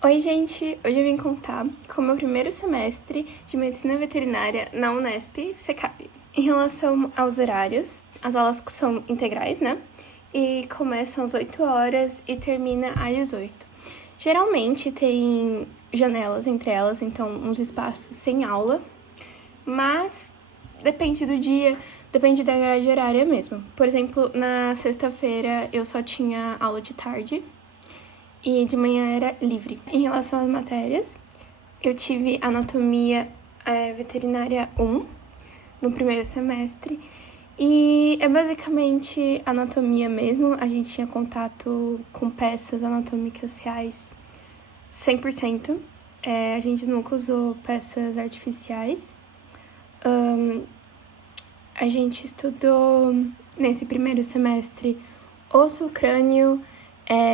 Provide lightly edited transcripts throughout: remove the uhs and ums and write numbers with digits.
Oi, gente! Hoje eu vim contar como é o meu primeiro semestre de Medicina Veterinária na Unesp FECAP. Em relação aos horários, as aulas são integrais, né? E começam às 8 horas e termina às 18. Geralmente tem janelas entre elas, então uns espaços sem aula, mas depende do dia, depende da grade horária mesmo. Por exemplo, na sexta-feira eu só tinha aula de tarde, e de manhã era livre. Em relação às matérias, eu tive anatomia veterinária 1 no primeiro semestre, e é basicamente anatomia mesmo. A gente tinha contato com peças anatômicas reais 100%. A gente nunca usou peças artificiais. A gente estudou nesse primeiro semestre osso, crânio,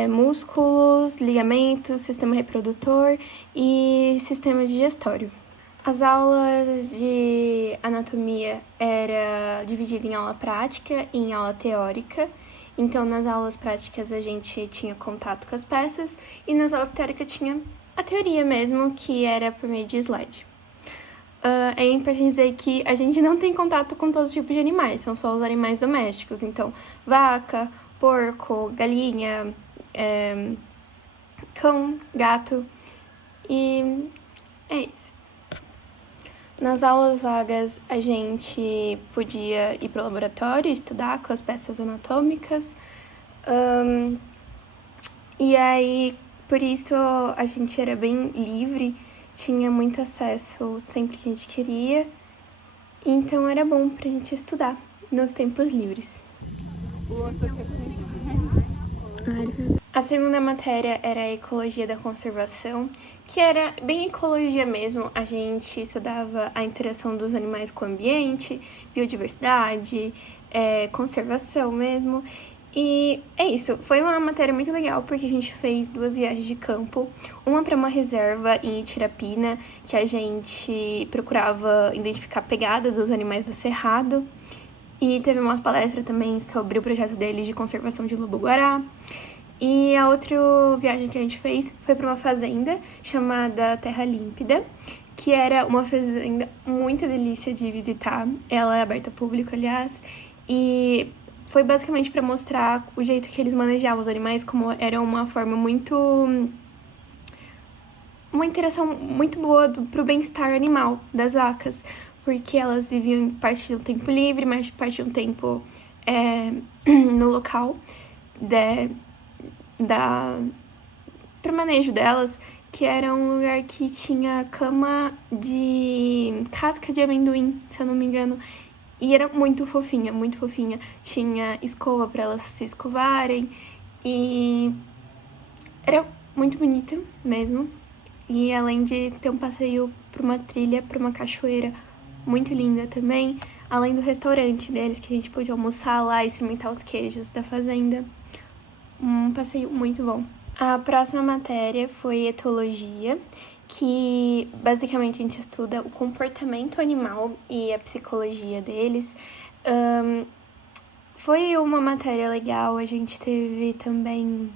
músculos, ligamentos, sistema reprodutor e sistema digestório. As aulas de anatomia era dividida em aula prática e em aula teórica. Então, nas aulas práticas a gente tinha contato com as peças e nas aulas teóricas tinha a teoria mesmo, que era por meio de slide. É importante dizer que a gente não tem contato com todos os tipos de animais, são só os animais domésticos. Então, vaca, porco, galinha, cão, gato, e é isso. Nas aulas vagas, a gente podia ir para o laboratório, estudar com as peças anatômicas, e aí, por isso, a gente era bem livre, tinha muito acesso sempre que a gente queria, então era bom pra gente estudar nos tempos livres. A segunda matéria era a ecologia da conservação, que era bem ecologia mesmo. A gente estudava a interação dos animais com o ambiente, biodiversidade, conservação mesmo. E é isso, foi uma matéria muito legal porque a gente fez 2 viagens de campo, uma para uma reserva em Itirapina, que a gente procurava identificar a pegada dos animais do cerrado, e teve uma palestra também sobre o projeto deles de conservação de lobo-guará. E a outra viagem que a gente fez foi para uma fazenda chamada Terra Límpida, que era uma fazenda muito delícia de visitar. Ela é aberta ao público, aliás, e foi basicamente para mostrar o jeito que eles manejavam os animais, como era uma forma uma interação muito boa pro bem-estar animal das vacas, porque elas viviam parte do tempo livre, mas parte do tempo no local para manejo delas, que era um lugar que tinha cama de casca de amendoim, se eu não me engano, e era muito fofinha, muito fofinha. Tinha escova para elas se escovarem e era muito bonita mesmo. E além de ter um passeio para uma trilha, para uma cachoeira muito linda também, além do restaurante deles, que a gente pôde almoçar lá e experimentar os queijos da fazenda. Um passeio muito bom. A próxima matéria foi etologia, que basicamente a gente estuda o comportamento animal e a psicologia deles. Foi uma matéria legal, a gente teve também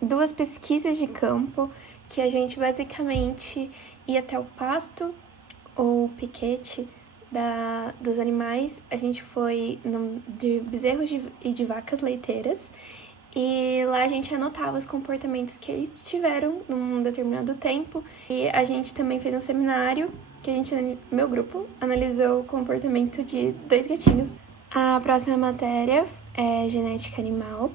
2 pesquisas de campo, que a gente basicamente ia até o pasto ou piquete dos animais. A gente foi de bezerros e de vacas leiteiras, e lá a gente anotava os comportamentos que eles tiveram num determinado tempo. E a gente também fez um seminário que meu grupo, analisou o comportamento de 2 gatinhos. A próxima matéria é genética animal.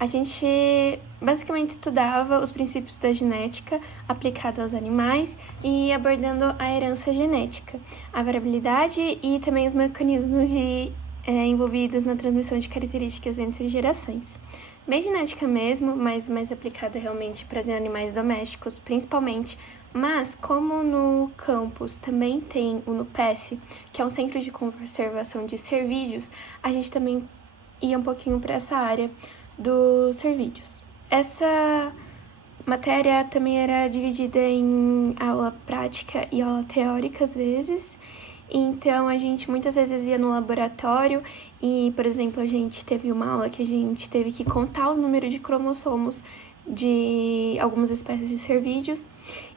A gente basicamente estudava os princípios da genética aplicada aos animais e abordando a herança genética, a variabilidade e também os mecanismos envolvidos na transmissão de características entre gerações. Bem genética mesmo, mas mais aplicada realmente para animais domésticos, principalmente. Mas, como no campus também tem o NUPES, que é um centro de conservação de cervídeos, a gente também ia um pouquinho para essa área dos cervídeos. Essa matéria também era dividida em aula prática e aula teórica, às vezes. Então, a gente muitas vezes ia no laboratório e, por exemplo, a gente teve uma aula que a gente teve que contar o número de cromossomos de algumas espécies de cervídeos.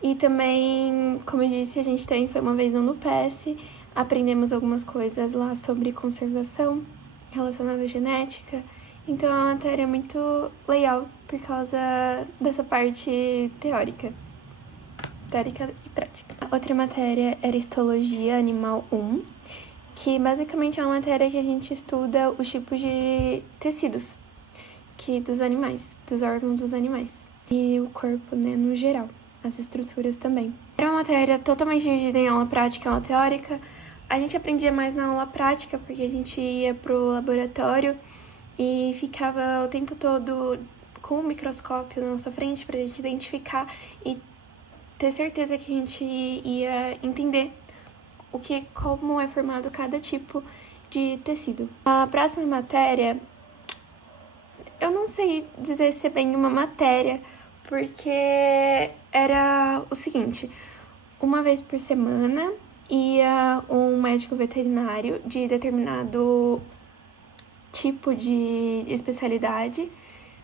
E também, como eu disse, a gente também foi uma vez no NUPES, aprendemos algumas coisas lá sobre conservação relacionada à genética. Então é uma matéria muito legal por causa dessa parte teórica e prática. A outra matéria era Histologia Animal 1, que basicamente é uma matéria que a gente estuda os tipos de tecidos dos animais, dos órgãos dos animais. E o corpo, né, no geral, as estruturas também. Era uma matéria totalmente dividida em aula prática e aula teórica. A gente aprendia mais na aula prática, porque a gente ia pro laboratório e ficava o tempo todo com o microscópio na nossa frente pra gente identificar e ter certeza que a gente ia entender como é formado cada tipo de tecido. A próxima matéria, eu não sei dizer se é bem uma matéria, porque era o seguinte: uma vez por semana ia um médico veterinário de determinado tipo de especialidade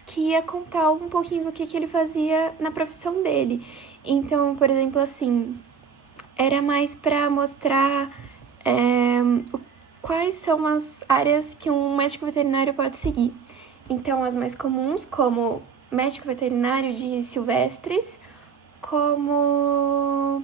que ia contar um pouquinho do que ele fazia na profissão dele. Então, por exemplo, assim, era mais para mostrar quais são as áreas que um médico veterinário pode seguir. Então, as mais comuns, como médico veterinário de silvestres, como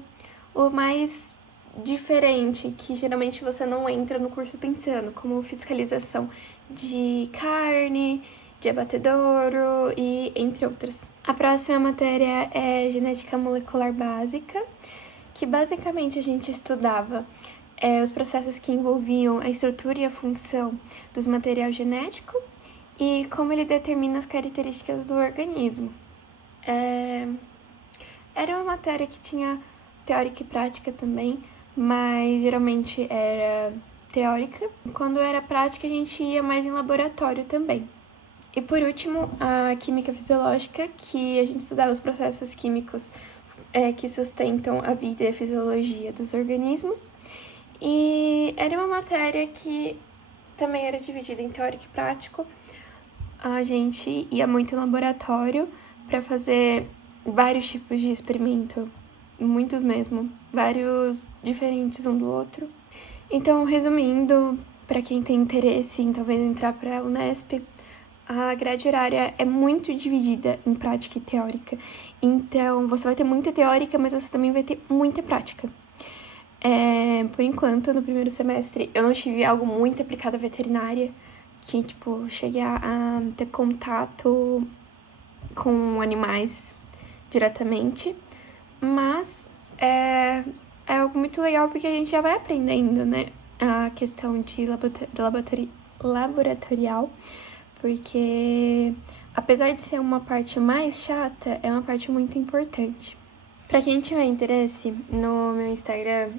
o mais diferente, que geralmente você não entra no curso pensando, como fiscalização de carne, de abatedouro e entre outras. A próxima matéria é Genética Molecular Básica, que basicamente a gente estudava os processos que envolviam a estrutura e a função dos material genético e como ele determina as características do organismo. Era uma matéria que tinha teórica e prática também, mas geralmente era teórica. Quando era prática, a gente ia mais em laboratório também. E por último, a química fisiológica, que a gente estudava os processos químicos que sustentam a vida e a fisiologia dos organismos. E era uma matéria que também era dividida em teórico e prático. A gente ia muito em laboratório para fazer vários tipos de experimento, muitos mesmo, vários diferentes um do outro. Então, resumindo, para quem tem interesse em talvez entrar para a Unesp, a grade horária é muito dividida em prática e teórica. Então, você vai ter muita teórica, mas você também vai ter muita prática. Por enquanto, no primeiro semestre, eu não tive algo muito aplicado à veterinária, que, tipo, cheguei a ter contato com animais diretamente, mas é algo muito legal porque a gente já vai aprendendo, né, a questão de laboratorial, porque apesar de ser uma parte mais chata, é uma parte muito importante. Pra quem tiver interesse, no meu Instagram,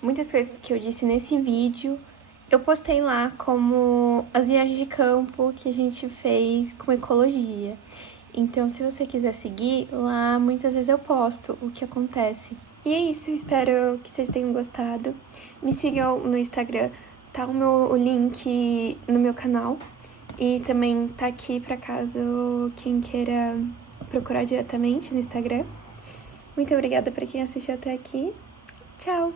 muitas coisas que eu disse nesse vídeo, eu postei lá como as viagens de campo que a gente fez com ecologia. Então, se você quiser seguir, lá muitas vezes eu posto o que acontece. E é isso, espero que vocês tenham gostado. Me sigam no Instagram, tá o link no meu canal. E também tá aqui pra caso quem queira procurar diretamente no Instagram. Muito obrigada pra quem assistiu até aqui. Tchau!